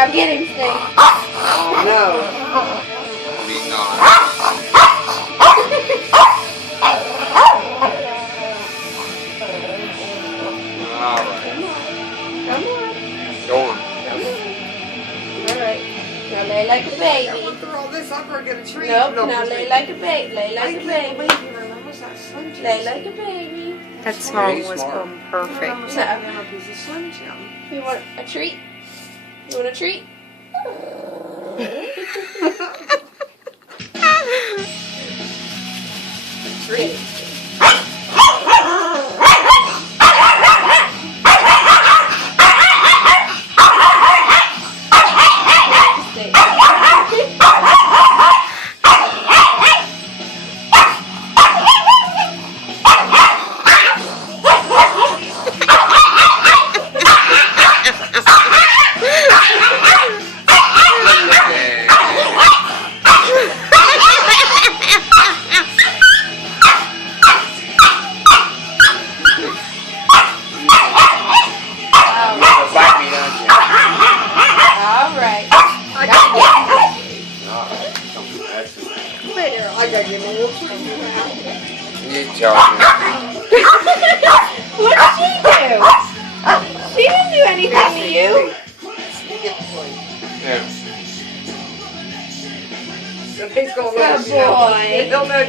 Now get him, Steve. Oh no. He's not. Alright. Come on. Go on. Alright. Now lay like a I baby. went through all this. I'm gonna get a treat. Nope. No, Now lay like a baby. Lay like a baby. Remember that Slim Jim? Lay like a baby. That song Very was smart. perfect. Remember that a piece of Slim Jim? You want a treat? You want a treat? Treat. Bite me, don't you? Alright. There, I gotta give him a little treat. You joking. What did she do? She didn't do anything to you. You get the plate. Yeah. So he's gonna Good boy. He'll know